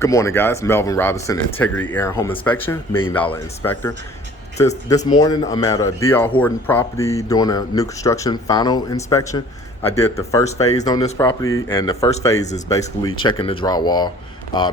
Good morning, guys. Melvin Robinson, Integrity Air and Home Inspection, $1 Million Inspector. This morning, I'm at a DR Horton property doing a new construction final inspection. I did the first phase on this property, and the first phase is basically checking the drywall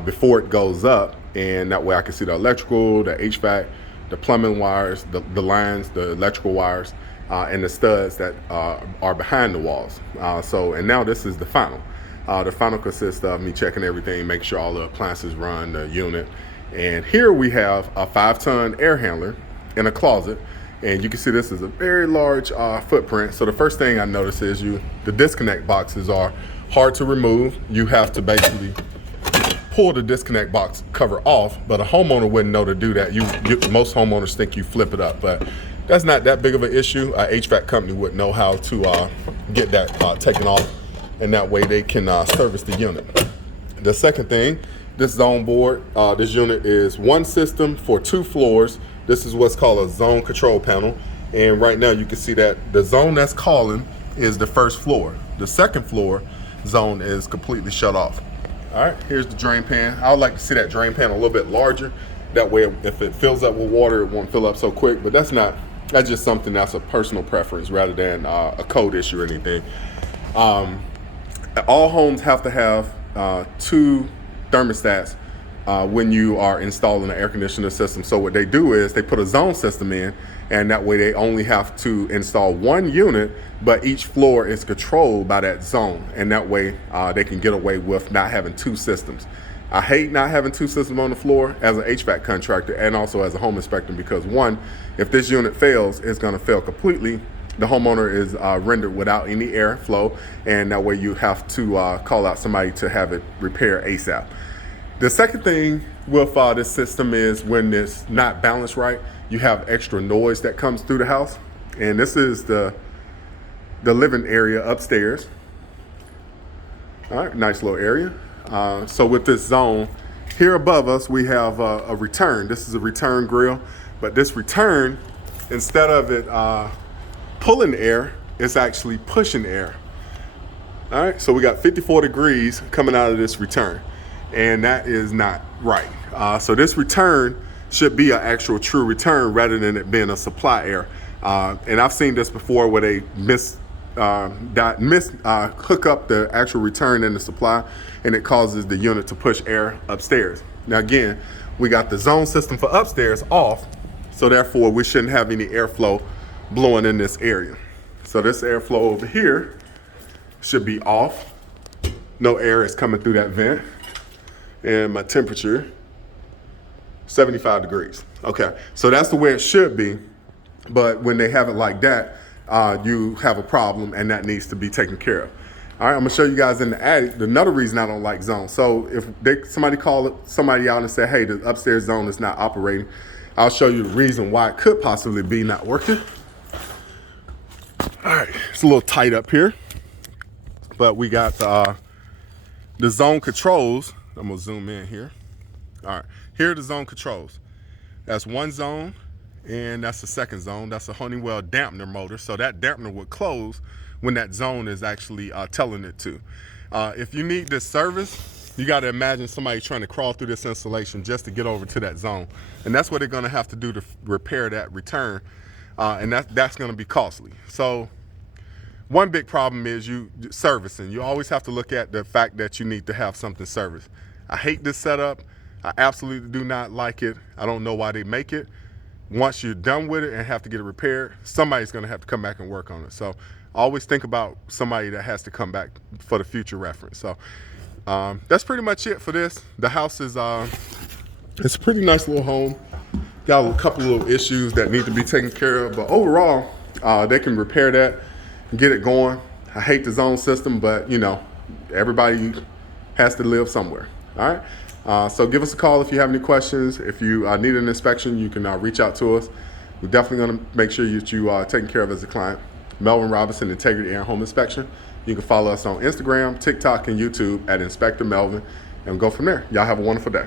before it goes up, and that way I can see the electrical, the HVAC, the plumbing wires, the lines, the electrical wires, and the studs that are behind the walls. And now this is the final. The final consists of me checking everything, make sure all the appliances run, the unit. And here we have a 5-ton air handler in a closet. And you can see this is a very large footprint. So the first thing I notice is the disconnect boxes are hard to remove. You have to basically pull the disconnect box cover off, but a homeowner wouldn't know to do that. Most homeowners think you flip it up, but that's not that big of an issue. A HVAC company would know how to get that taken off, and that way they can service the unit. The second thing, this zone board, this unit is one system for 2 floors. This is what's called a zone control panel. And right now you can see that the zone that's calling is the first floor. The second floor zone is completely shut off. All right, here's the drain pan. I would like to see that drain pan a little bit larger. That way, if it fills up with water, it won't fill up so quick, but that's just something that's a personal preference rather than a code issue or anything. All homes have to have 2 thermostats when you are installing an air conditioner system. So what they do is they put a zone system in, and that way they only have to install 1 unit, but each floor is controlled by that zone. And that way they can get away with not having 2 systems. I hate not having 2 systems on the floor as an HVAC contractor and also as a home inspector, because one, if this unit fails, it's gonna fail completely. The homeowner is rendered without any airflow, and that way you have to call out somebody to have it repaired ASAP. The second thing with this system is when it's not balanced right, you have extra noise that comes through the house. And this is the living area upstairs. All right, nice little area. So with this zone, here above us we have a return. This is a return grill, but this return, instead of it pulling air, it's actually pushing air. All right, so we got 54 degrees coming out of this return, and that is not right. So this return should be an actual true return rather than it being a supply air. And I've seen this before where they hook up the actual return and the supply, and it causes the unit to push air upstairs. Now again, we got the zone system for upstairs off, so therefore we shouldn't have any airflow blowing in this area. So this airflow over here should be off. No air is coming through that vent. And my temperature, 75 degrees. Okay, so that's the way it should be. But when they have it like that, you have a problem, and that needs to be taken care of. All right, I'm gonna show you guys in the attic another reason I don't like zones. So if somebody call somebody out and say, hey, the upstairs zone is not operating, I'll show you the reason why it could possibly be not working. All right, it's a little tight up here, but we got the zone controls. I'm gonna zoom in here. All right, here are the zone controls. That's one zone, and that's the second zone. That's a Honeywell dampener motor, so that dampener would close when that zone is actually telling it to. If you need this service, you gotta imagine somebody trying to crawl through this installation just to get over to that zone. And that's what they're gonna have to do to repair that return. And that's gonna be costly. So one big problem is servicing. You always have to look at the fact that you need to have something serviced. I hate this setup. I absolutely do not like it. I don't know why they make it. Once you're done with it and have to get it repaired, somebody's gonna have to come back and work on it. So always think about somebody that has to come back for the future reference. So that's pretty much it for this. The house is, it's a pretty nice little home. Got a couple little issues that need to be taken care of, but overall, they can repair that and get it going. I hate the zone system, but you know, everybody has to live somewhere. All right. So give us a call if you have any questions. If you need an inspection, you can reach out to us. We're definitely going to make sure that you are taken care of as a client. Melvin Robinson, Integrity Air and Home Inspection. You can follow us on Instagram, TikTok, and YouTube at Inspector Melvin, and go from there. Y'all have a wonderful day.